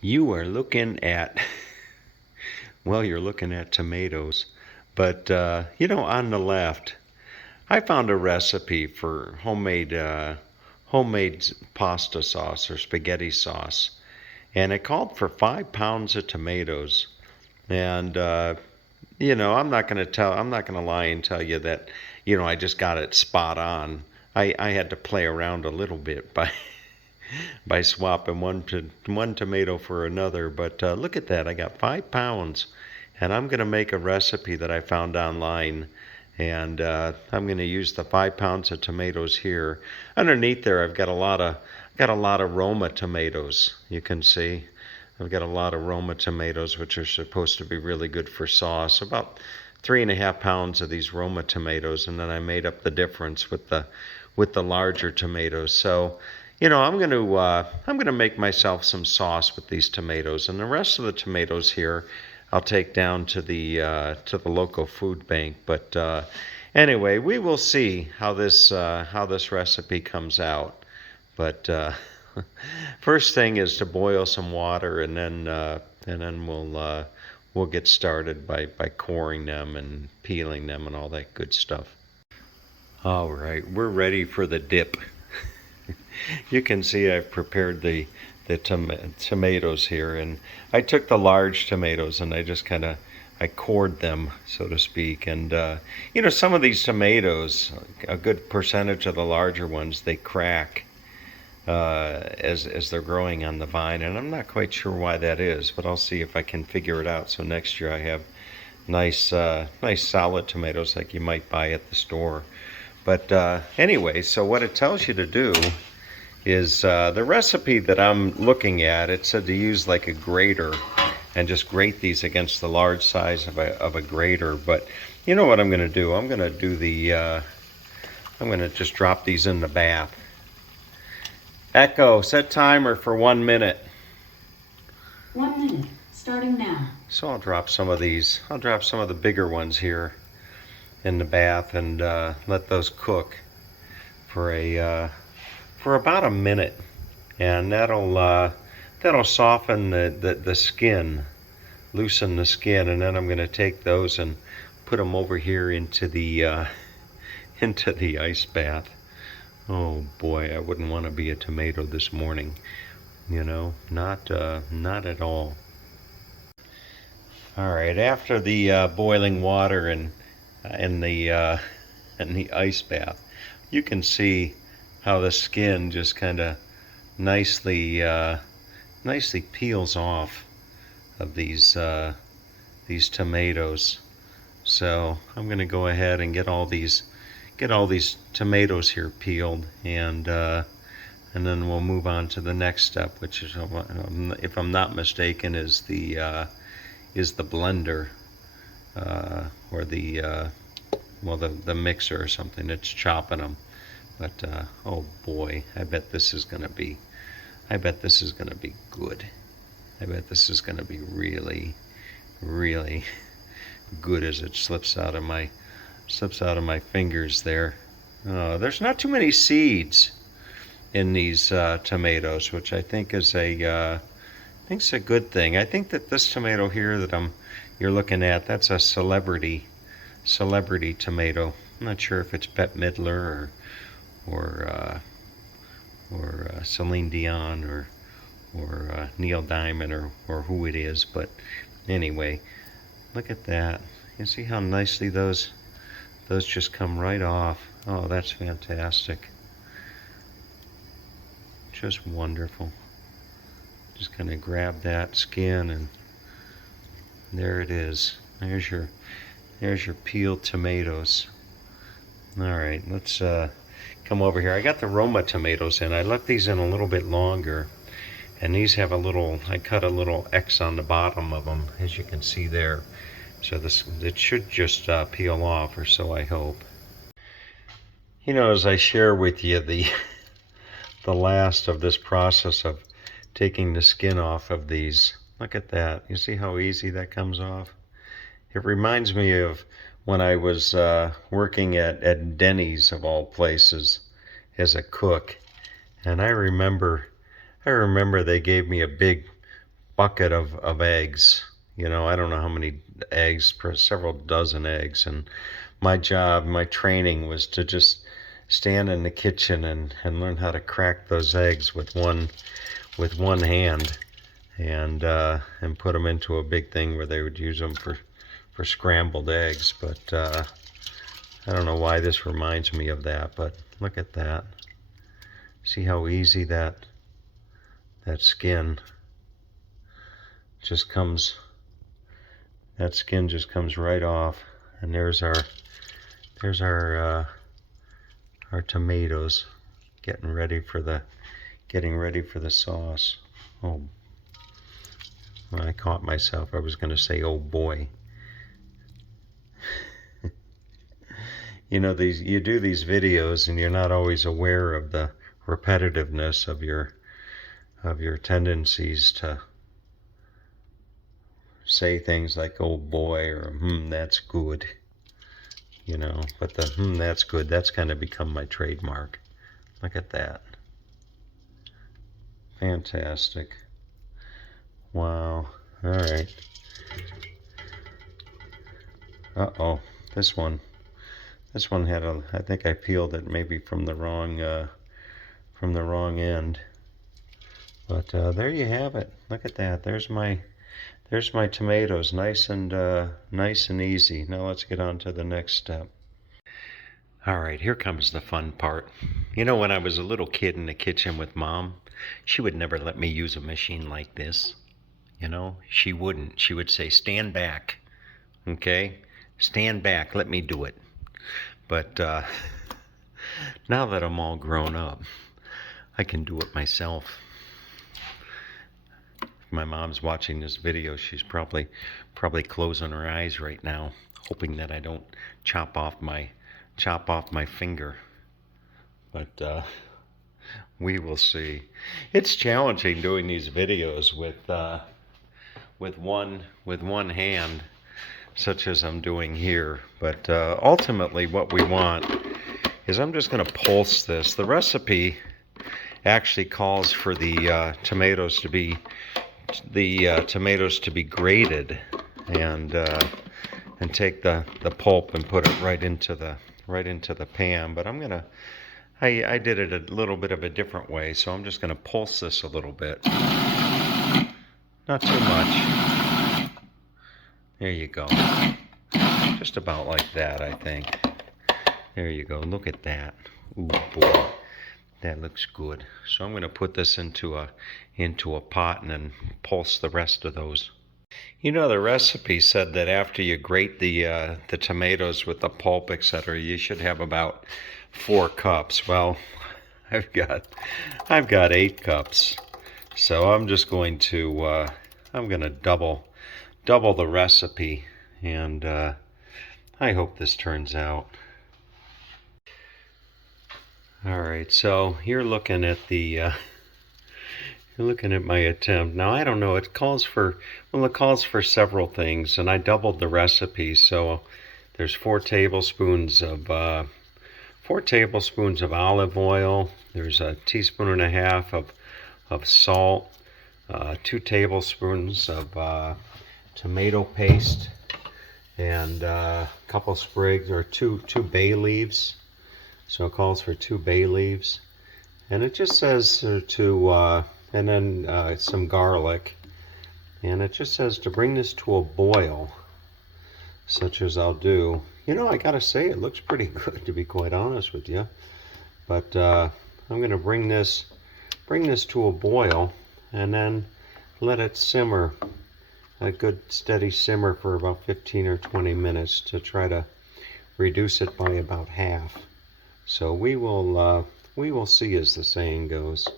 You are looking at, well, you're looking at tomatoes, but on the left, I found a recipe for homemade pasta sauce or spaghetti sauce, and it called for 5 pounds of tomatoes. And I'm not gonna lie and tell you that, I just got it spot on. I had to play around a little bit by by swapping one tomato for another. But look at that, I got 5 pounds, and I'm gonna make a recipe that I found online, and I'm gonna use the 5 pounds of tomatoes here. Underneath there, I've got a lot of Roma tomatoes. You can see. I've got a lot of Roma tomatoes, which are supposed to be really good for sauce. About 3.5 pounds of these Roma tomatoes, and then I made up the difference with the larger tomatoes. So, I'm gonna make myself some sauce with these tomatoes, and the rest of the tomatoes here, I'll take down to the local food bank. But anyway, we will see how this recipe comes out. But first thing is to boil some water, and then we'll get started by coring them and peeling them and all that good stuff. All right, we're ready for the dip. You can see I've prepared the tomatoes here, and I took the large tomatoes and I just I cored them, so to speak. And some of these tomatoes, a good percentage of the larger ones, they crack as they're growing on the vine, and I'm not quite sure why that is, but I'll see if I can figure it out. So next year I have nice solid tomatoes like you might buy at the store. But anyway, so what it tells you to do is the recipe that I'm looking at. It said to use like a grater and just grate these against the large size of a grater. But you know what I'm going to do? I'm going to do I'm going to just drop these in the bath. Echo, set timer for 1 minute. 1 minute, starting now. So I'll drop some of these. I'll drop some of the bigger ones here in the bath and let those cook for about a minute, and that'll soften the skin, loosen the skin, and then I'm going to take those and put them over here into the into the ice bath. Oh boy, I wouldn't want to be a tomato this morning, not at all. All right, after the boiling water and the in the ice bath, you can see how the skin just kind of nicely peels off of these tomatoes. So I'm going to go ahead and get all these tomatoes here peeled, and then we'll move on to the next step, which is, if I'm not mistaken, is the blender, or the mixer or something. It's chopping them. But oh boy, I bet this is gonna be good. I bet this is gonna be really, really good as it slips out of my fingers there. There's not too many seeds in these tomatoes, which I think is a good thing. I think that this tomato here that you're looking at, that's a celebrity tomato. I'm not sure if it's Bette Midler or Celine Dion or Neil Diamond or who it is, but anyway, look at that. You see how nicely those just come right off. Oh, that's fantastic. Just wonderful. Just gonna grab that skin, and there it is. There's your peeled tomatoes. All right, let's come over here. I got the Roma tomatoes in. I left these in a little bit longer, and these have I cut a little X on the bottom of them, as you can see there. So it should just peel off, or so I hope. As I share with you the last of this process of taking the skin off of these, look at that. You see how easy that comes off? It reminds me of when I was working at Denny's, of all places, as a cook. And I remember they gave me a big bucket of eggs. You know, I don't know how many eggs, several dozen eggs. And my job, my training was to just stand in the kitchen and learn how to crack those eggs with one hand and put them into a big thing where they would use them for scrambled eggs. But I don't know why this reminds me of that, but look at that. See how easy that skin just comes, that skin just comes right off. And there's our tomatoes getting ready for the sauce. Oh, I caught myself. I was going to say, oh boy. You know, you do these videos and you're not always aware of the repetitiveness of your tendencies to say things like, oh boy, or that's good. You know, but the that's good, that's kind of become my trademark. Look at that. Fantastic. Wow. All right. Uh-oh. This one had I think I peeled it maybe from the wrong end. But there you have it. Look at that. There's my tomatoes, nice and easy. Now let's get on to the next step. All right, here comes the fun part. You know, when I was a little kid in the kitchen with Mom, she would never let me use a machine like this. You know, she wouldn't. She would say, stand back, okay? Stand back, let me do it. But now that I'm all grown up, I can do it myself. If my mom's watching this video, she's probably closing her eyes right now, hoping that I don't chop off my finger. But we will see. It's challenging doing these videos with one hand, such as I'm doing here. But ultimately what we want is, I'm just going to pulse this. The recipe actually calls for the tomatoes to be grated and take the pulp and put it right into the pan. But I did it a little bit of a different way, so I'm just going to pulse this a little bit. Not too much. There you go. Just about like that, I think. There you go. Look at that. Ooh, boy. That looks good. So I'm going to put this into a pot and then pulse the rest of those. You know, the recipe said that after you grate the tomatoes with the pulp, etc., you should have about 4 cups. Well, I've got 8 cups. So I'm just going to double the recipe, and I hope this turns out. All right, so you're looking at my attempt. Now, I don't know, it calls for several things, and I doubled the recipe. So there's 4 tablespoons of olive oil. There's a teaspoon and a half of salt, 2 tablespoons of tomato paste, and a couple sprigs or two bay leaves. So it calls for 2 bay leaves, and it just says and then some garlic, and it just says to bring this to a boil, such as I'll do. You know, I gotta say, it looks pretty good, to be quite honest with you. But I'm gonna bring this to a boil, and then let it simmer, a good steady simmer for about 15 or 20 minutes to try to reduce it by about half. So we will see, as the saying goes.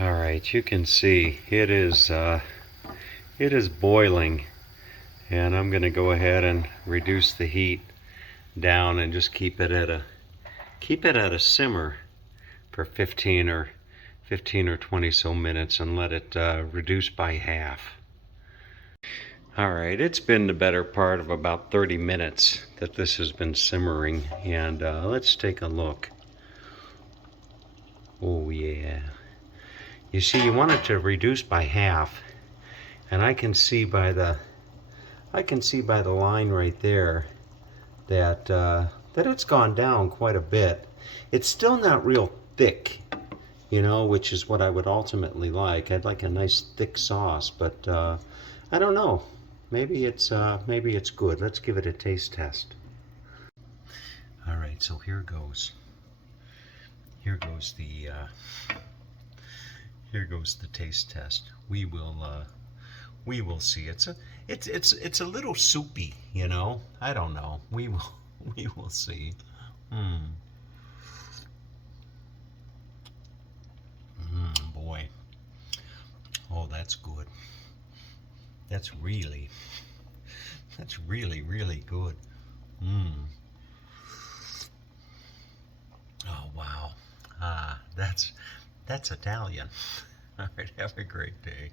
All right, you can see it is boiling, and I'm going to go ahead and reduce the heat down and just keep it at a simmer for 15 or 20 so minutes, and let it reduce by half. All right, it's been the better part of about 30 minutes that this has been simmering, and let's take a look. Oh yeah, You see, you want it to reduce by half, and I can see by the line right there that that it's gone down quite a bit. It's still not real thick, you know, which is what I would ultimately like. I'd like a nice thick sauce, but I don't know. Maybe it's good. Let's give it a taste test. All right, so here goes. Here goes the taste test. We will see. It's a little soupy, you know. I don't know. We will see. Boy. Oh, that's good. That's really really good. Oh wow. That's Italian. All right, have a great day.